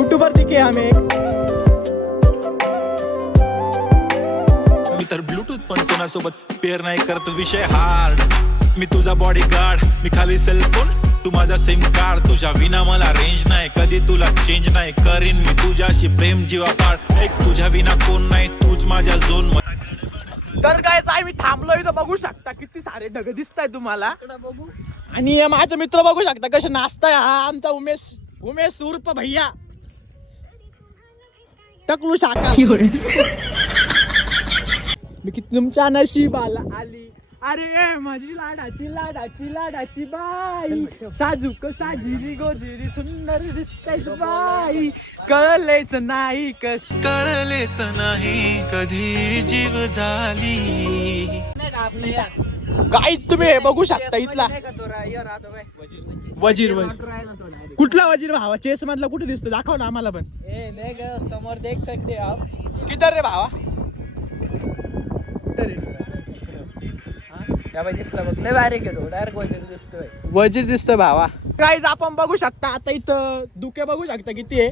YouTuber दिखे हमें एक. मी तर ब्लूटूथ पण कोणासोबत पेअर नाही करत विषय हार्ड. मी तुझा बॉडी गार्ड, मी खाली सेलफोन तू माझा सिम कार्ड. तुझ्या विना मला रेंज नाही, कधी तुला चेंज नाही करीन मी तुझ्याशी प्रेम जीवापाड. एक तुझ्या विना कोण नाही, तूच माझ्या झोन. तर काय साहेब मी थांबलो इथं, बघू शकता किती सारे ढग दिसताय तुम्हाला. बघू आणि माझे मित्र बघू शकता कसे नाचताय. हा आमचा उमेश उर्फ भैया टकलू शाखा. मी किती तुमच्या नशिबाला आली. अरे माझी लाडाची बाई, साजूक साजिरी गोजिरी सुंदर दिसतेच बाई. कळलेच नाही कधी जीव झाली. गाईच तुम्ही हे बघू शकता इथला वजीर. कुठला वजीर भावा? चेस मधला कुठे दिसतो? दाखव ना आम्हाला पण. समोर देख सकते आप. किधर रे भावा? दिसला बघ, लय बारीक आहे तो, डायरेक्ट वजीर दिसतोय. वजीर दिसतोय भावा. गाईज आपण बघू शकता आता इथं दुके बघू शकता किती आहे.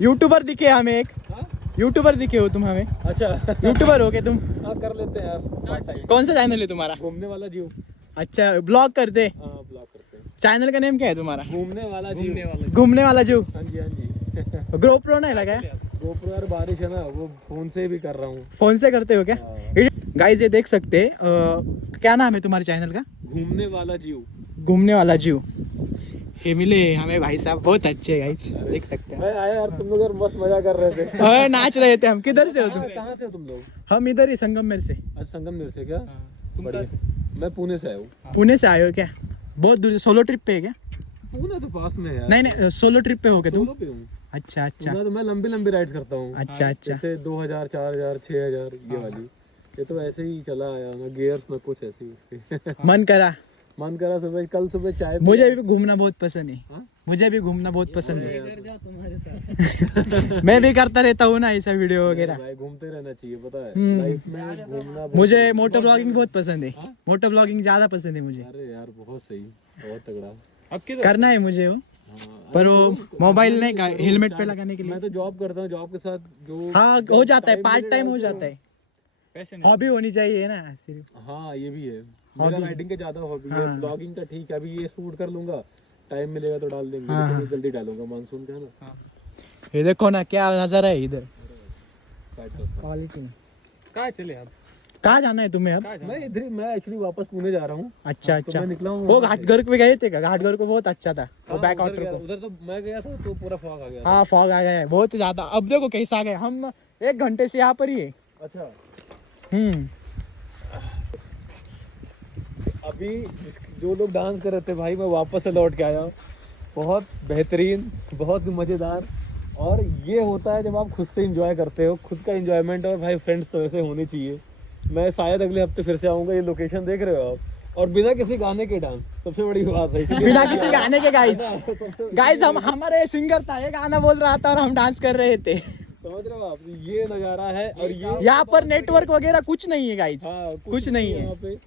यूट्यूबर दिखे हमें एक. यूट्यूबर दिखे हो तुम हमें? अच्छा, यूट्यूबर हो क्या तुम? हाँ कर लेते हैं यार. कौन सा चैनल है तुम्हारा? घूमने वाला जीव. अच्छा ब्लॉग करते. हाँ ब्लॉग करते हैं. चैनल का नेम क्या है तुम्हारा? घूमने वाला जीव. घूमने वाला जो. हाँ जी. ग्रोप्रो नहीं लगा है? गोप्रो यार बारिश है ना, वो फोन से भी कर रहा हूँ. फोन से करते हो क्या? गाइस ये देख सकते हैं. क्या नाम है तुम्हारे चैनल का? घूमने वाला जीव. घूमने वाला जीव. ये मिले हमें भाई साहब, बहुत अच्छे गाइस, देख सकते हैं. मैं आया यार, तुम लोग यार मस्त मजा कर रहे थे. नाच रहे थे हम. किधर से हो तुम? कहाँ से हो तुम लोग? हम इधर ही संगमनेर से. आज संगमनेर से क्या? बढ़िया. मैं पुणे से आया हूँ. पुणे से आए हो क्या? बहुत दूर. सोलो ट्रिप पे है क्या? पुणे तो पास में है यार. नहीं सोलो ट्रिप पे हो क्या तुम? सोलो पे हूँ. अच्छा अच्छा तो मैं लंबी राइड्स करता हूँ. अच्छा अच्छा. जैसे 2000, 4000, 6000 ये वाली. ये तो ऐसे ही चला आया ना, गियर्स ना कुछ ऐसे ही. मन करा. मन करा सुबह, कल सुबह चाय. मुझे भी घूमना बहुत पसंद है. हाँ? मुझे भी घूमना बहुत पसंद है. तुम्हारे साथ. मैं भी करता रहता हूँ ना ऐसा वीडियो वगैरह. भाई घूमते रहना चाहिए, पता है हम्म. लाइफ में घूमना बहुत. मुझे मोटो ब्लॉगिंग बहुत पसंद है. हाँ? मोटो ब्लॉगिंग ज्यादा पसंद है मुझे. अरे यार बहुत सही, बहुत तगड़ा. अब करना है मुझे वो. हाँ, पर वो मोबाइल नहीं का हेलमेट पे लगाने के लिए. मैं तो जॉब करता हूँ, जॉब के साथ जो. हाँ हो जाता है, पार्ट टाइम हो मिलेगा जाता है. हॉबी होनी चाहिए ना सिर्फ. हाँ ये भी है. मेरा Hobby. राइडिंग का ज्यादा हॉबी है. हाँ. ब्लॉगिंग का ठीक है, अभी ये शूट कर लूंगा, टाइम मिलेगा तो डाल देंगे. हाँ. लेकिन ये जल्दी डालूंगा, मानसून का है ना. ये देखो ना क्या नजारा है इधर. क्वालिटी. कहाँ चले आप? कहाँ जाना है तुम्हें अब? मैं इधर, मैं एक्चुअली वापस पुणे जा रहा हूँ. अच्छा तो अच्छा. मैं निकला हूँ वो वहाँ घाट घर पे गए थे क्या? घाट घर को बहुत अच्छा था वो हाँ, बैक उधर वाटर गया- को. उधर तो मैं गया था तो पूरा फॉग आ गया था. हाँ फॉग आ गया है बहुत ज्यादा. अब देखो कैसा आ गया. हम 1 घंटे से यहाँ पर ही है. अच्छा. अभी जो लोग डांस कर रहे थे भाई, मैं वापस से लौट के आया हूँ. बहुत बेहतरीन, बहुत मजेदार. और ये होता है जब आप खुद से एंजॉय करते हो, खुद का एंजॉयमेंट. और भाई फ्रेंड्स तो ऐसे होने चाहिए. मैं शायद अगले हफ्ते फिर से आऊंगा. ये लोकेशन देख रहे हो आप, और बिना किसी गाने के डांस, सबसे बड़ी बात है. बिना किसी गाने के गाइस. सबसे गाइस हम हमारे सिंगर था, ये गाना बोल रहा था और हम डांस कर रहे थे. समझ रहे हो आप, ये नजारा है. और ये यहाँ पर नेटवर्क वगैरह कुछ नहीं है गाइस. हाँ, कुछ नहीं है. यहाँ पे.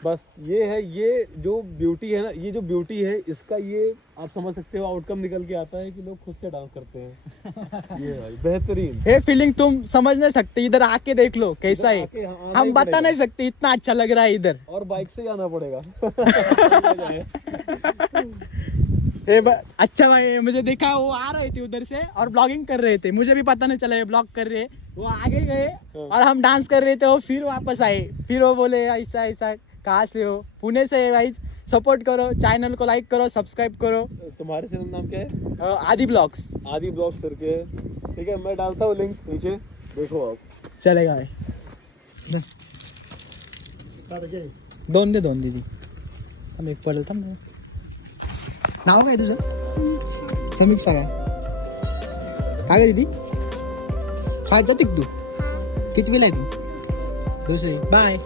बस ये है, ये जो ब्यूटी है ना, ये जो ब्यूटी है इसका, ये आप समझ सकते हो आउटकम निकल के आता है कि लोग खुद से डांस करते हैं. ये भाई बेहतरीन. ये फीलिंग तुम समझ नहीं सकते. इधर आके देख लो कैसा है. आके आना ही हम बता पड़ेगा. नहीं सकते इतना अच्छा लग रहा है इधर. और बाइक से ही आना पड़ेगा. अच्छा भाई मुझे देखा वो आ रहे थे उधर से और ब्लॉगिंग कर रहे थे. मुझे भी पता नहीं चला ये ब्लॉग कर रहे. वो आगे गए और हम डांस कर रहे थे. वो फिर वापस आए. फिर वो बोले ऐसा ऐसा कहाँ से हो? पुणे से है भाई. सपोर्ट करो, चैनल को लाइक करो, सब्सक्राइब करो. तुम्हारे चैनल नाम क्या है? आदि ब्लॉग्स. आदि ब्लॉग्स करके. ठीक है, मैं डालता हूँ लिंक नीचे, देखो आप. चलेगा भाई. दोन दीदी. थांब एक पडेल. थांब. नाव काय तुझं? समीक्षा काय ग दीदी? शाळेत जाते का तू? कितवीला आहे तू? 2री. बाय.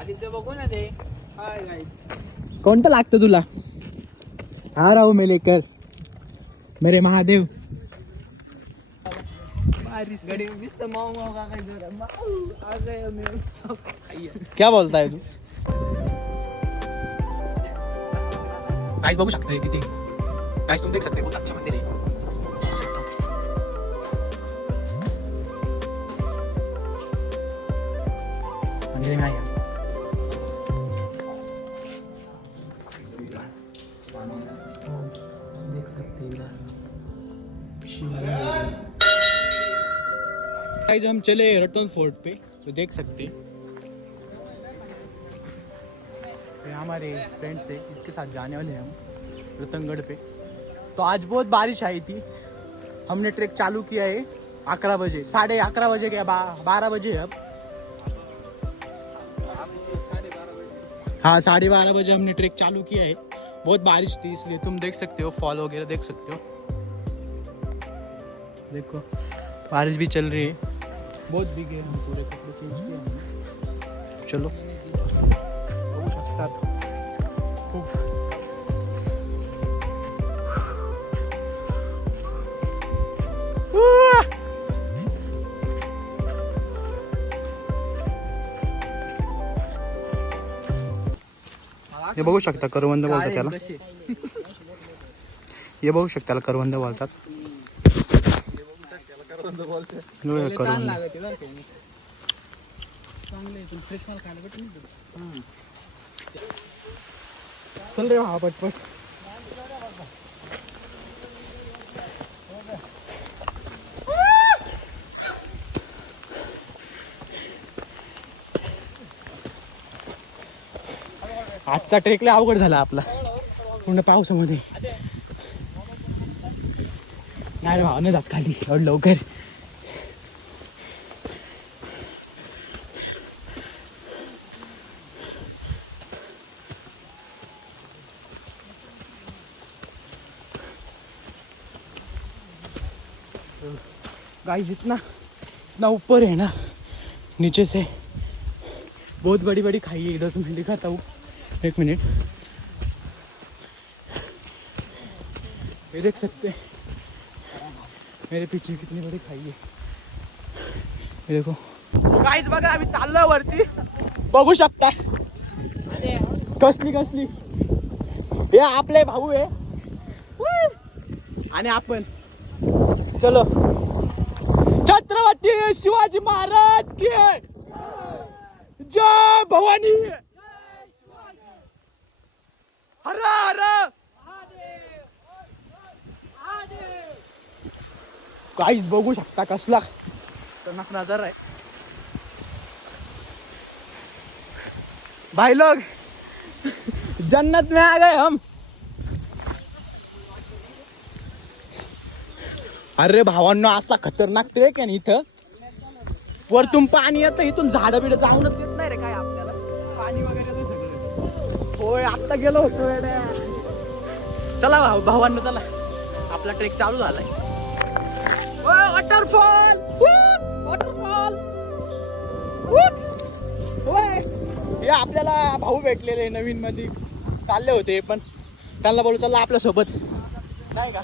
आदित्य बघू ना ते. Hi guys. कोणतं लागतं तुला? हा राहू मेलेकर, मेरे महादेव. गडी नुसतं माऊ माऊ का काय जरा माऊ आ गया मी. क्या बोलता है तू? गाइस बघू शकते किती गाइस तुम देख सकते हो बहुत अच्छा मंदिर है मंदिर में आया देख सकते हैं गाइस हम चले रतन फोर्ट पे तो देख सकते ये हमारे फ्रेंड्स है इसके साथ जाने वाले हैं हम रतनगढ़ पे। तो आज बहुत बारिश आई थी, हमने ट्रैक चालू किया है 11 बजे 11:30 बजे क्या 12 बजे अब हाँ 12:30 बजे हमने ट्रैक चालू किया है। बहुत बारिश थी इसलिए तुम देख सकते हो फॉल वगैरह देख सकते हो, देखो बारिश भी चल रही है, बहुत भीगे हम पूरे कपड़े चेंज किए हमने। चलो हो सकता था हे बघू शकता करवंद बोलतात त्याला, हे बघू शकता त्याला करवंद बोलतात। चल रे हा पटपट आजचा ट्रेक लय अवघड झाला आपला पूर्ण पावसामध्ये। नाही भाव नाही जात खाली एवढं लवकर। गाइस इतना ऊपर है ना, नीचे से बहुत बड़ी बड़ी खाई है इधर, तुम्हें दिखाता हूँ एक मिनट। ये देख सकते हैं मेरे पीछे कितनी बड़ी खाई है, ये देखो। गाइस बघा आम्ही चाललोय वरती, बघू शकता कसली कसली हे आपले भाऊ आहे आणि आपण चलो छत्रपती शिवाजी महाराज की जय भवानी, हर हर गाइस बघू शकता कसला खतरनाक नजारा है भाई लोग, जन्नत में आ गए हम। अरे भावांनो असला खतरनाक ट्रेक आहे ना, इथं वरतून पाणी येतं, इथून झाडं बिडं जाऊनच देत नाही रे काय आपल्याला, पाणी वगैरे येतं सगळं। होय आता गेलो होतो वेड्या। चला भावांनो चला, आपला ट्रेक चालू झालाय। वॉटरफॉल वॉटरफॉल होय, हे आपल्याला भाऊ भेटलेले नवीन मध्ये चालले होते, पण त्यांना बोलू चला आपल्या सोबत नाही का।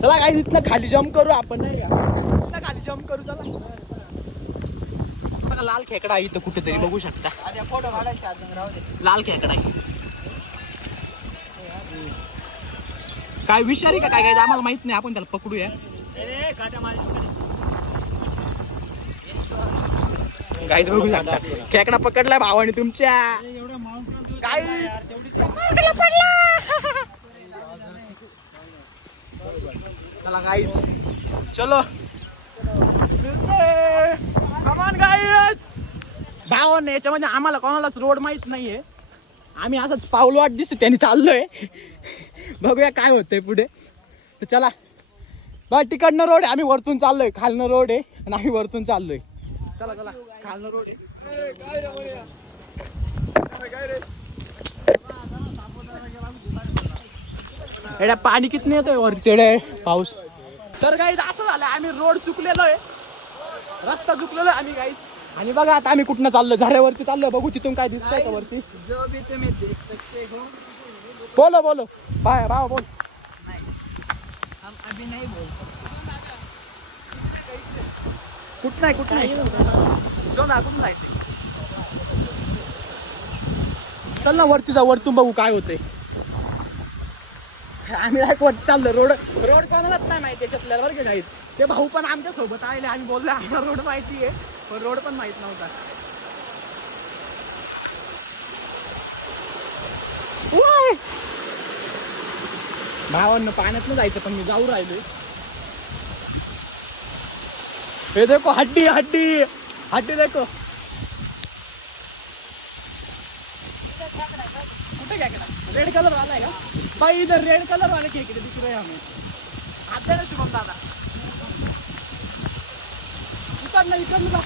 चला काय इथनं खाली जम्प करू आपण नाही का, इथनं खाली जम्प करू चला। मला लाल खेकडा आहे इथं कुठेतरी बघू शकता, फोटो काढायचा लाल खेकडा आहे। काय विषारी का काय काय आम्हाला माहित नाही, आपण त्याला पकडूया। गाईज बघू शकता खेकडा पकडलाय भावाने तुमच्या, चला गाईज चलो कमान गाईज। भावाने याच्यामध्ये आम्हाला कोणालाच रोड माहित नाहीये, आम्ही असंच पाऊल वाट दिसतो त्यांनी चाललोय, बघूया काय होतंय पुढे। तर चला बघ तिकडनं रोड आहे, आम्ही वरतून चाललोय, खालनं रोड आहे आणि आम्ही वरतून चाललोय। चला चला खालनं रोड आहे। एवढ्या पाणी किती येतोय वरती तेवढे पाऊस। तर गाईज असं झालं आम्ही रोड चुकलेलो आहे, रस्ता चुकलेलो आहे आम्ही गाईज। आणि बघा आता आम्ही कुठनं चाललोय, झाडावरती चाललोय, बघू तिथून काय दिसतंय का वरती। बोलो बोलो बाय भाव बोल। हम अभी नहीं बोल कुठं नाही जो ना कुठून जायचं चल ना वरती जा वरतून बघू काय होते आम्ही डायरेक्ट वरती चाललो रोड कोणालाच नाही माहिती त्याच्यातल्या बरं नाहीत ते भाऊ पण आमच्या सोबत आले आम्ही बोललो आम्हाला रोड माहिती आहे पण रोड पण माहित नव्हता भावांना पाण्यात जायचं पण मी जाऊ राहिलोय हे देखो हड्डी हड्डी हड्डी देखो कुठे क्या रेड कलर वाला है का भाई इधर रेड कलर वाले खेकडे दिख रहे हमें आते ना शुभम दादा इकडनं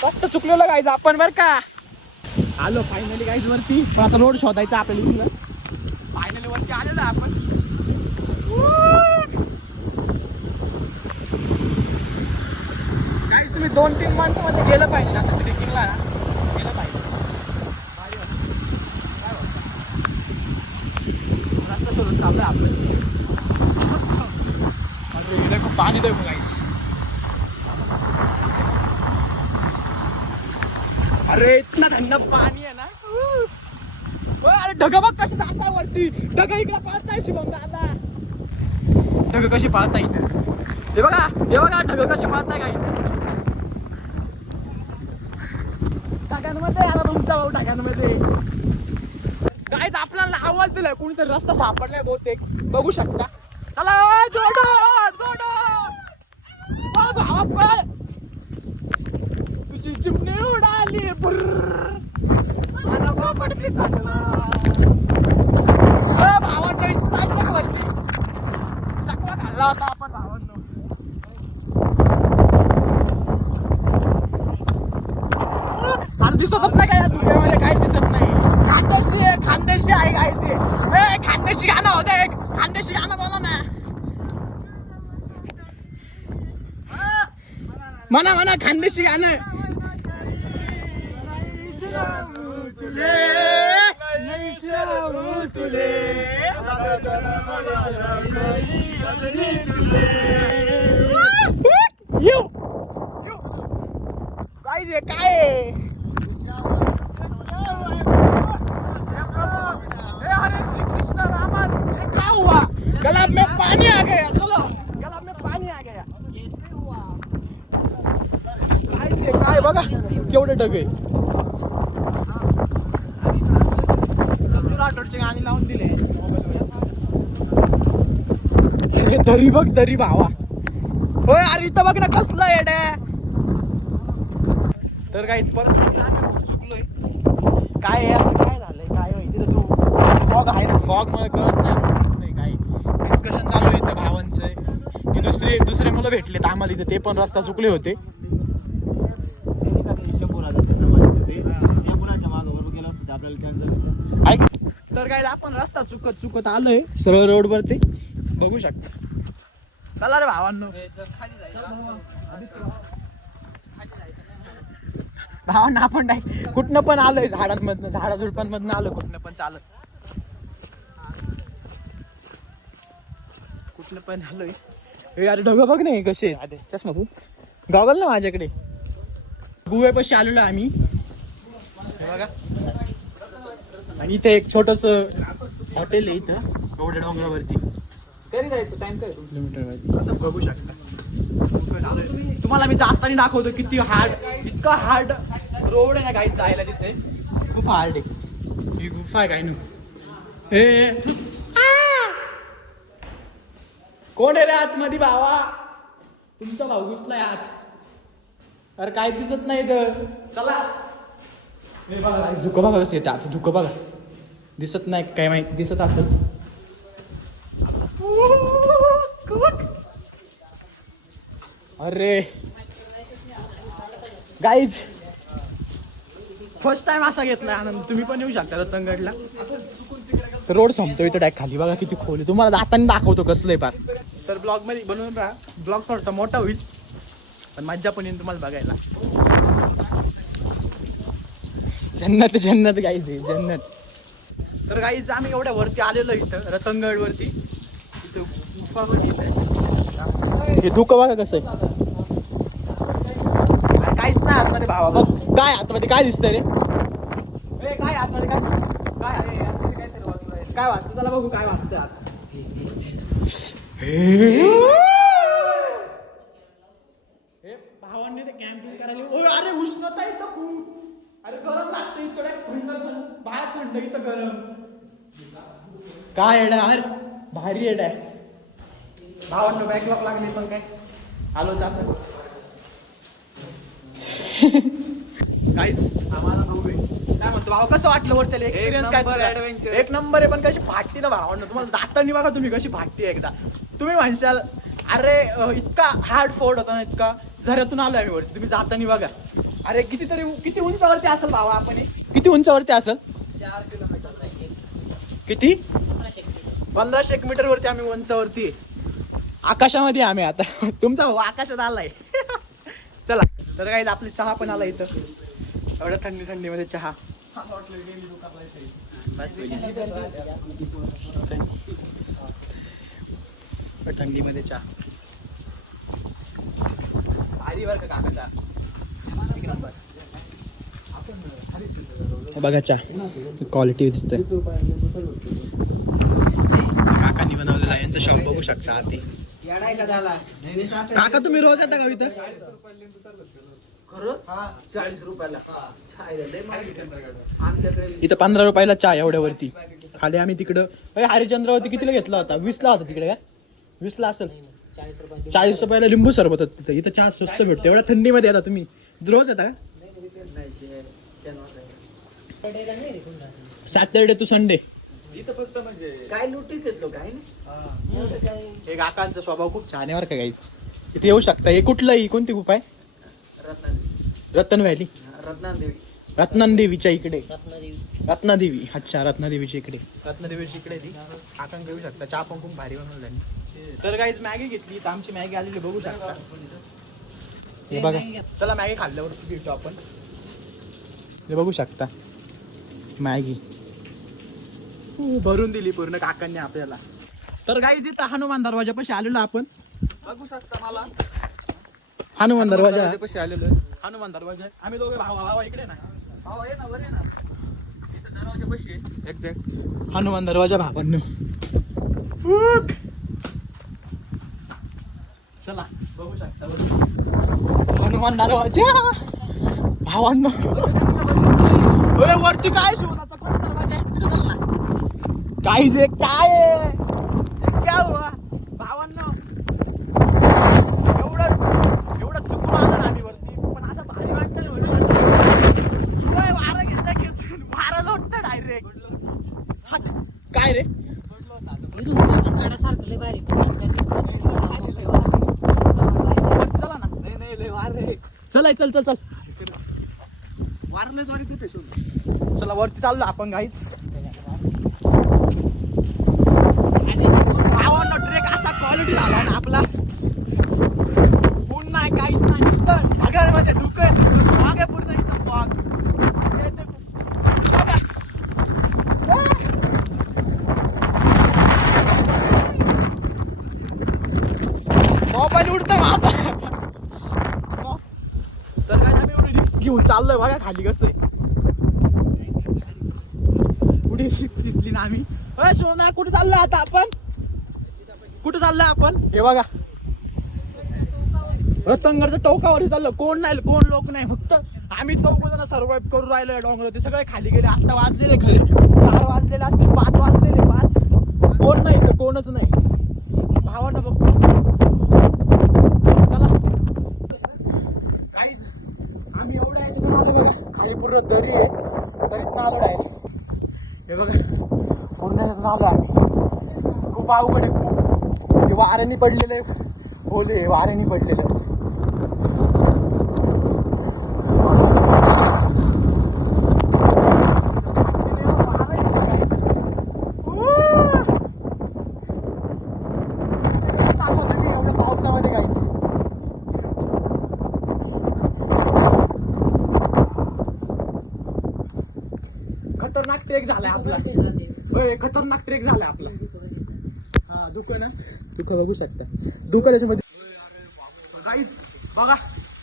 फक्त चुकलेलं गायचं आपण बर का आलो फायनली गाईज वरती पण आता रोड शोधायचा आपल्याला इथलं फायनली वरती आलेलो आपण गाईज तुम्ही 2-3 मंथ मध्ये गेलं पाहिजे असं ट्रेकिंगला ना गेलं पाहिजे रस्ता सोडून चाललोय आपलं खूप पाणी देऊ गाईज अरे इतना थंड पाणी आहे ना अरे ढग बघ कशी जाता वरती ढग इकडे पाहताय शुभम दादा ढग कशी पाहताय इथे हे बघा ढग कशी पाहताय का इथे ढगांमध्ये आला तुमचा भाऊ ढगांमध्ये गाईज आपल्याला आवाज दिलाय कोणीतरी रस्ता सापडलाय बहुतेक बघू शकता चला भावा तुझी चिमणी उडाली पडते भावांना जायचं वरती चकवा खाल्ला होता आपण भावांना मला दिसतच नाही काय दुनियामध्ये काय दिसत नाही खानदेशी आहे गायचे खानदेशी गाणं होतं एक खानदेशी गाणं बोला ना म्हणा खानदेशी गाणं काय हरे श्री कृष्ण रामन क्या हुआ गलाब में पानी आ गया चलो गलाब में पानी आ गया काय बघा केवढे ढग आहे राठोडचे गाणी लावून दिले दरी बघ दरी भावा होय अरे इथं बघ ना कसलं येड तर काहीच परत चुकलोय काय काय झालंय काय माहिती तू फॉग आहे ना फॉग मला कळत नाही काय डिस्कशन चालू आहे इथं भावांचे की दुसरे मुलं भेटलेत आम्हाला इथे ते पण रस्ता चुकले होते तर काय आपण रस्ता चुकत आलोय सरळ रोड वरती बघू शकता चला रे भावांनो भावांना आपण नाही कुठनं पण आलोय झाडाझुडपांमधनं आलो कुठनं पण चालत कुठनं पण आलोय हे अरे ढग बघ नाही कसे अरे चष्मा तू गॉगल ना माझ्याकडे गुहेपाशी आलेलो आम्ही बघा आणि इथे एक छोटस हॉटेल आहे इथं एवढ्या डोंगरावरती कधी जायचं टाइम काय किलोमीटर बघू शकता तुम्हाला मी जाताना दाखवतो किती हार्ड इतका हार्ड रोड आहे ना काही जायला तिथे खूप हार्ड आहे ही गुफा आहे काय ना हे कोण आहे रे आतमध्ये भावा तुमचा भाऊ घुसलाय आत अरे काय दिसत नाही तर चला धुकं बघा कसं येते आता धुकं बघा दिसत नाही काय माहिती दिसत असेल अरे गाईज फर्स्ट टाइम असा घेतलाय आनंद तुम्ही पण येऊ शकता रतनगडला रोड संपतो इथं डायरेक्ट खाली बघा किती खोल तुम्हाला जाताना दाखवतो कसलंय पार तर ब्लॉग मध्ये बनवून राहा ब्लॉग थोडासा मोठा होईल पण मज्जा पण येईल तुम्हाला बघायला जन्नत जन्नत गाईज जन्नत तर गाईज आम्ही एवढ्या वरती आलेलो इथं रतनगड वरती हे धुकं बघा कसं आहे. काहीच नाही आतमध्ये भावा. बघ काय आतमध्ये काय दिसतंय रे. काय आतमध्ये काय काय वाचतं. चला बघू काय वाचतं आत. भावांनी ते कॅम्पिंग करायला. अरे उष्णता इथं खूप. अरे गरम लागतं इथं. थंड बाहेर थंड इथं गरम. काय येडा अरे भारी येडा आहे. भावांनो बॅकलॉग लागली पण काय आलोच आपण. काहीच आम्हाला भाऊ आहे. काय म्हणतो भाऊ कसं वाटलं वर त्याला एक्सपिरियन्स काय तुझा? एक नंबर आहे. पण कशी फाटती ना भावांनो. तुम्हाला जाताना बघा तुम्ही कशी फाटती एकदा. तुम्ही म्हणशाल अरे इतका हार्ड फोर्ड होता ना इतका. झऱ्यातून आलोय आम्ही वरती. तुम्ही जाताना बघा. अरे किती उंचावरती असेल भावा आपण. किती उंचावरती असेल. 4 किलोमीटर. किती 1500 मीटर वरती आम्ही उंचावरती. आकाशामध्ये आम्ही आता. तुमचा भाऊ आकाशात आलाय. चला तर काही आपली चहा पण आला इथं. एवढ्या थंडीमध्ये चहा. थंडीमध्ये चहा भारी वर का काकाचा. एक नंबर. बघा चहा क्वालिटी दिसतोय. काकांनी बनवलेला आहे. यांचा शॉप बघू शकता आधी. काका तुम्ही रोज येता का इथं. 40 रुपयाला. इथं 15 रुपयाला चहा एवढ्यावरती. खाली आम्ही तिकडं हरिश्चंद्रावरती कितीला घेतला होता. 20ला होता तिकडे. काय 20ला असेल. 40 रुपयाला लिंबू सरबत होतं तिथं. इथं चहा स्वस्त भेटतो. एवढ्या थंडीमध्ये येता तुम्ही. रोज येता का. Saturday to Sunday. इथं फक्त म्हणजे काय लुटीत येतो काय नाही. हे काकांचा स्वभाव खूप छान आहे बरं का गाईज. इथे येऊ शकता. हे कुठलं ही कोणती गुफा आहे. रतन व्हॅली. रत्नादेवीच्या इकडे. रत्नादेवी. अच्छा रत्नादेवीच्या इकडे. रत्नादेवीच्या इकडे ती काकांक येऊ शकता. चहा पण खूप भारी बनवलं त्यांनी. तर गाईज मॅगी घेतली. तर आमची मॅगी आलेली बघू शकता. हे बघा. चला मॅगी खाल्ल्यावरती भेटू आपण. हे बघू शकता मॅगी भरून दिली पूर्ण काकांनी आपल्याला. तर गाईज इथं हनुमान दरवाजापाशी आलेलो आपण. बघू शकता मला. हनुमान दरवाजा. कशी आलेलो आहे. हनुमान दरवाजा. आम्ही दोघे भावा इकडे ना. भावा ये ना वर ये ना. इथं दरवाजा कशी आहे एक्झॅक्ट. हनुमान दरवाजा भावांनो. चला बघू शकता हनुमान दरवाजा भावांनो. वरती काय शोध आता. कोणता दरवाजा आहे तिथे चला. काही जे काय आहे क्या हुआ भावांनो. एवढं चुकून आलं ना आम्ही वरती. पण असं भारी वाटतं ना वारं घेता खेचून. वारं लोटतं डायरेक्ट. काय रे चला ना. नाही वार रे. चल चल चल चल. वारले सॉरी तिथे शोध. चला वरती चाललो आपण गाईच. ट्रेक असा क्वालिटी झाला ना आपला. ऊन नाही काहीच नाही. नुसतं ढगामध्ये धुकं. फॉग आहे पूर्ण इथं फॉग. मोबाईल उडतोय माझा. तर काय आम्ही एवढी रिस्क घेऊन चाललोय बघा खाली कसं आहे. कुठे रिस्क घेतली ना आम्ही. सोना कुठे चाललोय आता आपण. कुठे चाललोय आपण. हे बघा रतनगडच्या टोकावर चाललो. कोण नाही कोण लोक नाही. फक्त आम्ही 4 जण सर्वाइव्ह करू राहिलो डोंगर. ते सगळे खाली गेले. आता वाजलेले खरे 4 वाजलेले असतील. 5 वाजलेले 5. कोण नाही तर कोणच नाही. भावानं बघतो. चला काहीच आम्ही एवढ्या याच्यातून आलो बघा. खाली पूर्ण दरी आहे. दरीत आलो डायरेक्ट. हे बघा पूर्ण याच्यातून आलो आम्ही. खूप अवघड आहे खूप. वाऱ्याने पडलेले ओले. वाऱ्याने पडलेलं. पावसामध्ये काहीच खतरनाक ट्रेक झालाय आपला. खतरनाक ट्रेक झालाय आपला. हा दुकान दुःख बघू शकता. दुःख त्याच्यामध्ये काहीच बघा.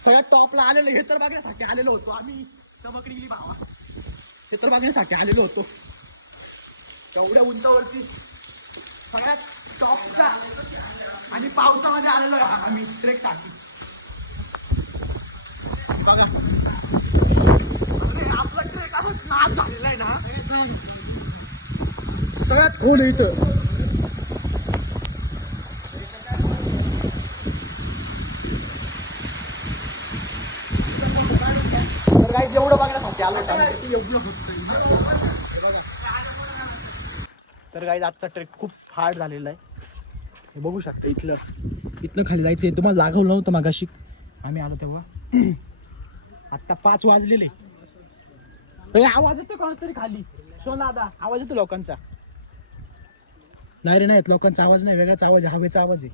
सगळ्यात टॉपला आलेलो हे तर बघण्यासाठी आलेलो होतो आम्ही. चमकली भावा हे तर बघण्यासाठी आलेलो होतो. एवढ्या उंचावरती सगळ्यात टॉपचा आणि पावसामध्ये आलेलो आम्ही ट्रेकसाठी. बघा आपला ट्रेक असंच नाच झालेला आहे ना. सगळ्यात खोल आहे इथं. तर काही एवढं बघण्यासाठी आलो एवढं. तर काही आजचा ट्रेक खूप हार्ड झालेला आहे. हे बघू शकता इथनं खाली जायचं आहे. तुम्हाला लागवलं नव्हतं मागाशी आम्ही आलो तेव्हा. आत्ता 5 वाजलेले. आवाज येतो कोणाच तरी खाली. दादा आवाज येतो लोकांचा. नाही रे नाहीत लोकांचा आवाज नाही. वेगळाच आवाज आहे. हवेचा आवाज आहे.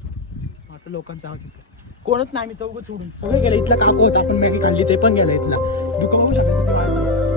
आता लोकांचा आवाज येतो. कोणच नाही. आम्ही चौघं सोडून सगळे गेले. इथला काकू होता आपण मॅगी खाल्ली ते पण गेलं. इथला दुकान होऊ शकत.